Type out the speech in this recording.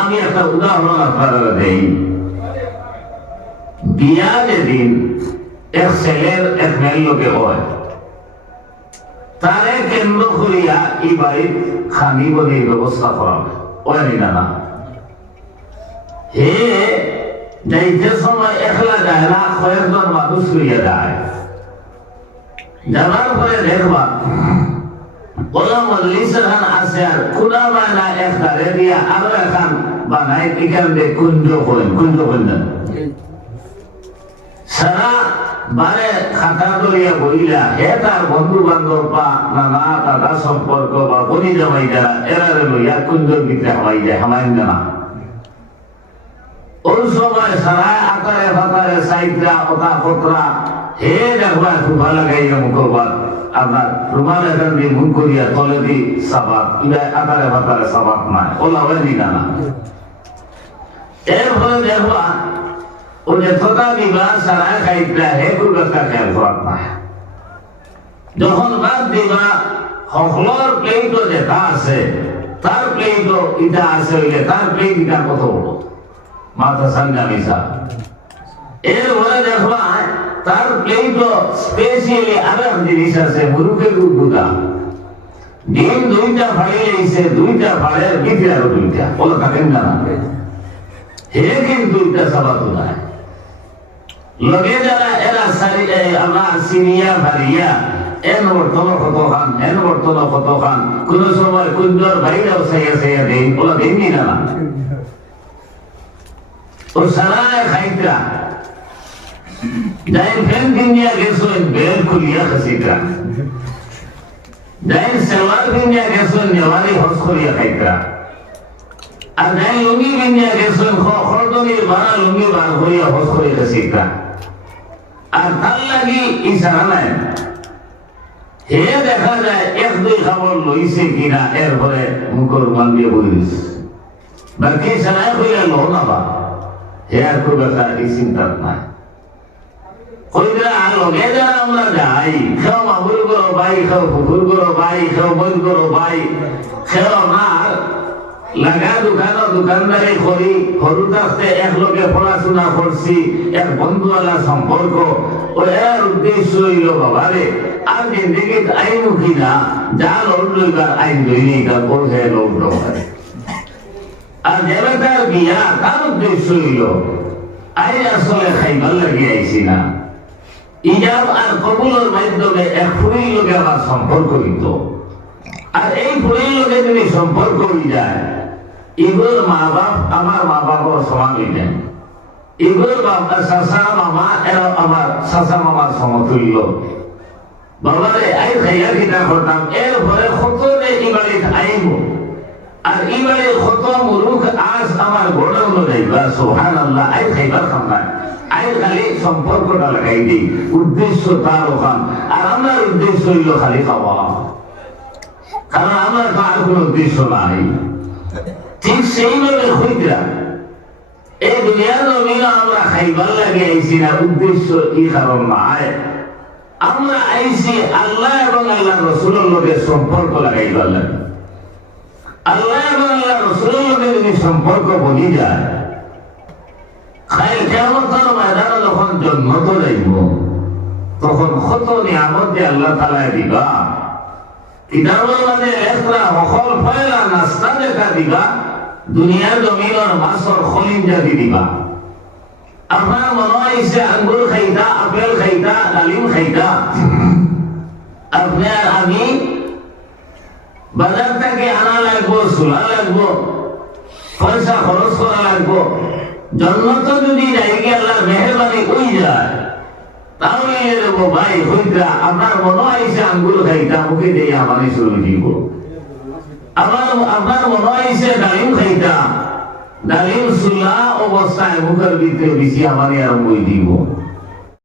আমি একটা উদাহরণ আপনারা দেই। বিয়া যেদিন এক ছেলের এক মেয়ের লোকে হয়, তারে কেন্দ্র করিয়া এই বাড়ির খানি বলির ব্যবস্থা করা হয়নি না। হে যাইতে সময় একলা যায় না, কয়েকজন মানুষ হইয়া যায়। যাবার পরে দেখবা ওলা মজলিস এখান আছে, আর কুনা বানা এক ধারে দিয়া আরো এখান বানায়, এখান দিয়ে কুঞ্জ করেন, কুঞ্জ করেন সারা বারে খাতা ধরিয়া বইলা হে তার বন্ধু বান্ধব বা নানা দাদা সম্পর্ক বা বনি জামাই যারা এরারে লইয়া কুঞ্জর ভিতরে হামাই যায়, হামাইন না। ওই সময় সারা আকারে ফাকারে সাইডরা ওটা ফতরা হে দেখবা খুবা লাগাইয়া মুখবার আপনার রুমাল এখান দিয়ে মুখ করিয়া তলে দি সাবাত, ইবা আকারে ফাকারে সাবাত নাই, ওলা হয়নি না। এরপরে দেখবা ও যে থতা দিবা সারা খাইতরা হে খুব একটা খেয়াল করার না। যখন বাদ দিবা হকলর প্লেটও যেটা আছে, তার প্লেটও ইটা আছে হইলে তার প্লেট ইটা কত বড় মাথা সাঙ্গা মিশা। এরপরে দেখবা তার প্লেটও স্পেশালি আরেক জিনিস আছে, মুরুখের গুদা ডিম দুইটা ফাড়ি লইছে, দুইটা ফাড়ের ভিতরে আরো দুইটা, ওলা থাকেন না হে কিন্তু দুইটা সাবাত নাই। লগে যারা এরা আমার সিনিয়া ভারিয়া এন বর্তন কত খান, এন বর্তন কত খান, কোন সময় কুঞ্জর বাইরেও সাইয়া সাইয়া দেই, ওলা দেননি না। ও সারা খাইতরা যাই ফ্যান কিনিয়া গেছেন বের খুলিয়া খাসিতরা, যাই সেওয়ার কিনিয়া গেছেন নেওয়ারি হস করিয়া খাইতরা, আর যাই লুঙ্গি কিনিয়া গেছেন খরদনির বানা লুঙ্গি বার করিয়া হস করিয়া খাসিতরা। আর তার লাগি ইশারা নাই, হে দেখা যায় এক দুই খাবার লইছে কিনা এরপরে মুখর মান দিয়ে বই দিছে, বাকি সারাই কইয়া লো না বা হে আর খুব একটা এই চিন্তা নাই। কইরা আর লগে যারা আমরা যাই, খেও মামুর করো ভাই, খেও পুকুর করো ভাই, খেও বই করো ভাই, খেও আমার লাগা দোকানদারি করি, সরু থাকতে এক লোকে পড়াশোনা করছি, এক বন্ধুওয়ালা সম্পর্ক, ও এর উদ্দেশ্য হইল বাবারে আর জিন্দিগি আইন কিনা যা লোড লইবার আইন লইনি তার পড়ে লোড হয়। আর যারা তার বিয়া তার উদ্দেশ্য হইল আই আসলে খাইবার লাগি আইছি না, ইজাব আর কবুলের মাধ্যমে এক ফুরির লোকে আমার সম্পর্ক হইত। আর এই ফুরির লোকে যদি সম্পর্ক হয়ে যায়, এগুলোর মা বাপ আমার মা বাবার সমান হইতেন, এগুলোর বাবা চাচা মামা এরা আমার চাচা মামার সমতুল্য। বাবারে আই খাইয়া কিনা করতাম, এরপরে কত যে ইবাড়িত আইব, আর ইবাড়ির কত মুরুখ আজ আমার ঘরে যাইবা, সুবহানাল্লাহ, আই খাইবার খাম, আই খালি সম্পর্কটা লাগাই দিই, উদ্দেশ্য তার ওখান। আর আমার উদ্দেশ্য হইল খালি খাওয়া, কারণ আমার তো আর কোন উদ্দেশ্য নাই। ঠিক সেইভাবে হইতরা এই দুনিয়ার জমিনে আমরা খাইবার লাগে আইছি না, উদ্দেশ্য কি কারণ নাই, আমরা আইছি আল্লাহ এবং আল্লাহ রসুলের লোকে সম্পর্ক লাগাইবার লাগে। আল্লাহ এবং আল্লাহ রসুলের লোকে যদি সম্পর্ক বলি যায়, খাই কিয়ামতের ময়দানে যখন জন্ম তো যাইব, তখন কত নিয়ামত যে আল্লাহ তাআলা দিবা, কিতাবের মাঝে লেখরা হকল ফয়লা নাস্তা দেখা দিবা, দুনিয়ার জমিনের মাছর খলিঞ্জা দি দিবা। আপনার মনে হয়েছে আঙ্গুর খাইতা, আপেল খাইতা, ডালিম খাইতা, আপনার আমি বাজার থেকে আনা লাগবো, চুলা লাগবো, পয়সা খরচ করা লাগবো। জন্মত যদি যাইগে আল্লাহ মেহরবানি কই যায়, তাহলে দেবো ভাই হইতা আপনার মনে হয়েছে আঙ্গুর খাইতা, মুখে দিয়ে আমাকে শুরু দিব। আপনার মনে হয়েছে ডালিম খাইতা, ডালিম চুলা অবস্থায় মুখের ভিতরে বেশি আমাকে আরম্ভ দিব।